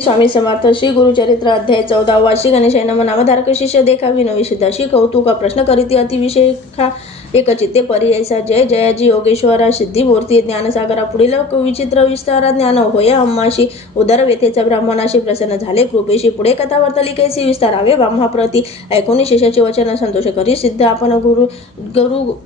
स्वामी समर्थ श्री गुरुचरित्र अध्याय 14 श्री गणेशाय नमः. नामधारक शिष्य देखा विनविषिता श्री कौतुक प्रश्न करीती अतिविशेषा एकचित्ते परियैसा. जय जयाजी योगेश्वरा सिद्धिमूर्ती ज्ञानसागरा पुढील विचित्र विस्तारा ज्ञान होय अम्माशी उदर व्यथेचा ब्राह्मणाशी प्रसन्न झाले कृपेशी. पुढे कथा वर्तली कैसी विस्तारावे ब्रह्माप्रती ऐकून शिष्याचे वचन संतोष करी सिद्ध आपण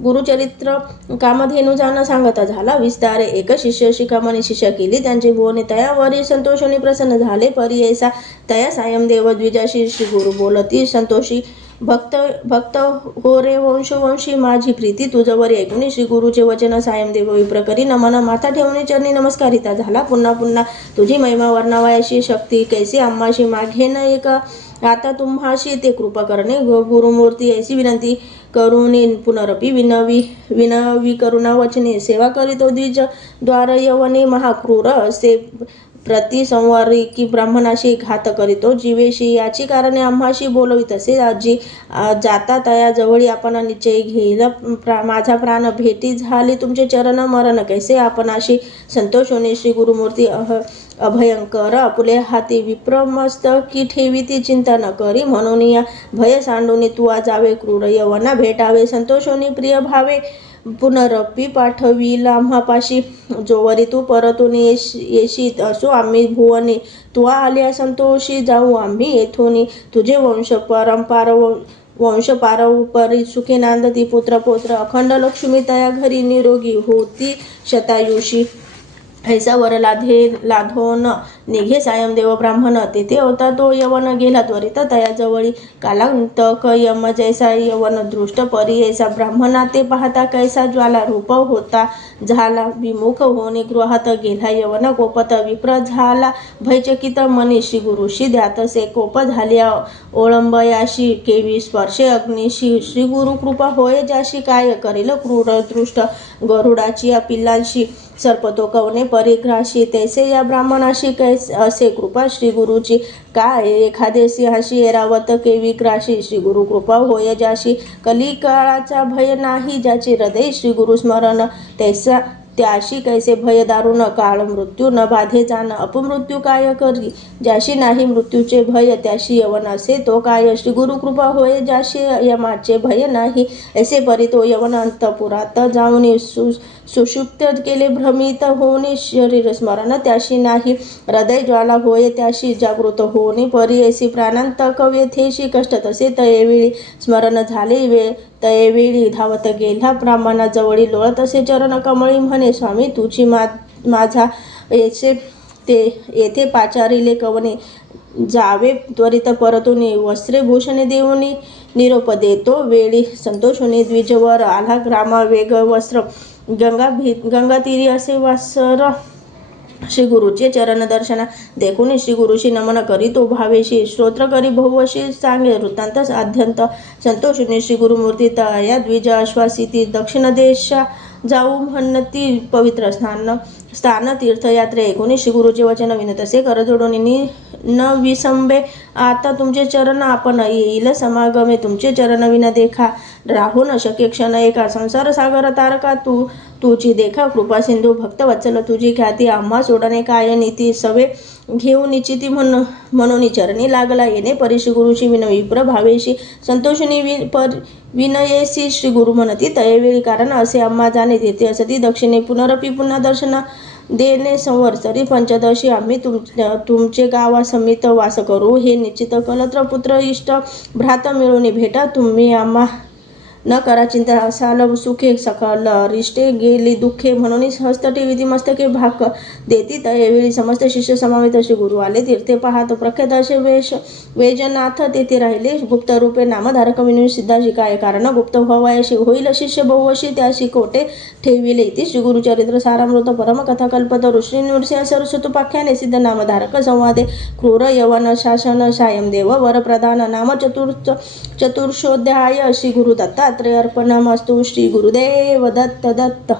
गुरुचरित्र कामधेनु जाण सांगता झाला विस्तारे. एक शिष्य शिखामणी शिष्य केली त्यांची बोलणे तयावरी संतोषोनी प्रसन्न झाले परियैसा. तया सायमदेव द्विजाशी श्री गुरु बोलती संतोषी. भक्त हो रे वंशवंशी माझी प्रीती तुझवरी ऐकून श्री गुरुचे वचन सायमदेव विप्र करी नमन माथा ठेवणे चरणी नमस्कारिता झाला. पुन्हा पुन्हा तुझी महिमा वर्णावयाशी शक्ती कैसी आम्हाशी मागेन एक आता तुम्हाशी ते कृपा करणे गुरुमूर्ती ऐसी विनंती करुणी पुनरपी विनवी करुणा वचने सेवा करीतो द्विज द्वार यवने महाक्रूर असे प्रतिसंवारी की ब्राह्मणाशी घात करीतो जीवेशी याची कारणे आम्हाशी बोलवीत असे. आजी जाता तया जवळी आपण निश्चय घेईल माझा प्राण भेटी झाली तुमचे चरण मरण कैसे आपणाशी संतोष होणे श्री गुरुमूर्ती अभयंकर आपुले हाती विप्रमस्तकी ठेवी ती चिंता न करी म्हणून या भय सांडून तू जावे क्रूर यवना भेटावे संतोषोनी प्रिय भावे पुनरपी पाठवील आम्हापाशी जोवरी तू परतून येशी असो आम्ही भुवनी तू आल्या संतोषी जाऊ आम्ही येथून तुझे वंश पारंपरी सुखी नांदती पुत्र पौत्र अखंड लक्ष्मी तया घरी निरोगी होती शतायुषी. ऐसा वर लाधोन निघे सायमदेव ब्राह्मण तेथे होता तो यवन गेला त्वरित तया जवळी कालांतक यम जैसा यवन दृष्ट परियैसा ब्राह्मणा ते पाहता कैसा ज्वाला रूप होता झाला विमुख होणे गृहात गेला यवन कोपत विप्र झाला भयचकित मनी श्री गुरुशी द्यातसे कोप झाल्या ओळंबयाशी केवी स्पर्शे अग्निशी श्री गुरु कृपा होय ज्याशी काय करेल क्रूर दृष्ट गरुडाची या पिल्लांशी सर्पतो कवने परिग्राशी तैसे या ब्राह्मणाशी असे कृपा श्री गुरुची काय एखादे सिंहाशी एरावत केवी ग्राशी श्री गुरु कृपा होय ज्याशी कलिकाळाचा भय नाही ज्याचे हृदय श्री गुरु स्मरण तैसा त्याशी कैसे भय दारुण काळ मृत्यू न बाधे जाण अपमृत्यू काय करी ज्याशी नाही मृत्यूचे भय त्याशी यवन असे तो काय श्री गुरु कृपा होय ज्याशी यमाचे भय नाही ऐसे परी तो यवन अंतपुरात जाऊन सुषुप्त केले भ्रमित होणे शरीर स्मरण त्याशी नाही हृदय ज्वाला होय त्याशी जागृत होणे परी ऐसी प्राणांतक व्यथेशी कष्ट तसे तयवेळी स्मरण झाले तयवेळी धावत गेला ब्राह्मणाजवळी लोळ तसे चरण कमळी म्हणे स्वामी तुझी माझा येथे पाचारिले कवने जावे त्वरित परतून वस्त्रे भूषणे देऊन निरोप देतो वेळी संतोषोने द्विजवर आला ग्रामा वेग वस्त्र गंगा तीरी असे वासर श्री गुरुचे चरण दर्शना देखून श्री गुरुशी नमन करी तो भावेशी श्रोत्र करी बहुवशी सांगे वृत्तांत आद्यंत संतोषने श्री गुरुमूर्ती तया द्विज आश्वासिती दक्षिण देशा जाऊ म्हणती पवित्र स्थान तीर्थयात्रे ऐकून श्री गुरुचे वचन विनतसे करजोडून न विसंबे आता तुमचे चरण आपण येईल समागमे तुमचे चरण विन देखा राहू न शक्य क्षण एका संसार सागर तारका तुझी देखा कृपा सिंधू भक्तवत्सल तुझी ख्याती आम्हा सोडणे काय नीती सवे घेऊन निश्चिती म्हणून चरणी लागला येणे परी श्री गुरुशी विनविप्र भावेशी संतोषिनी विनयेसी श्री गुरु म्हणती तयवेळी कारण असे आम्हा जाणे तेथे असती दक्षिणे पुनरपी पुन्हा दर्शन देणे संवत्सरी पंचदशी आम्ही तुमचे गावा समित वास करू हे निश्चित कलत्र पुत्र इष्ट भ्रात मिळून भेटा तुम्ही आम्हा न करा चिंता असाल सुखे सकल रिष्टे गेली दुःखे म्हणून हस्त ठेवी मस्तके भाक देती तयवेळी समस्त शिष्य समावेत असे गुरु आले तीर्थे पाहत प्रख्यात असे वेजनाथ तेथे राहिले गुप्त रूपे नामधारक विनू सिद्धाशी काय कारण गुप्त व्हावयाशी होईल शिष्य बहुवशी त्याशी कोटे ठेविले इति श्री गुरुचरित्र सारामृत परमकथा कल्पतरु श्री नृसिंह सरस्वतोपाख्याने सिद्ध नामधारक संवादे क्रूर यवन शासन सायमदेव वरप्रधान नाम चतुर्षोध्याय श्री गुरुदत्तात्रेय अर्पणमस्तु श्री गुरुदेव दत्त.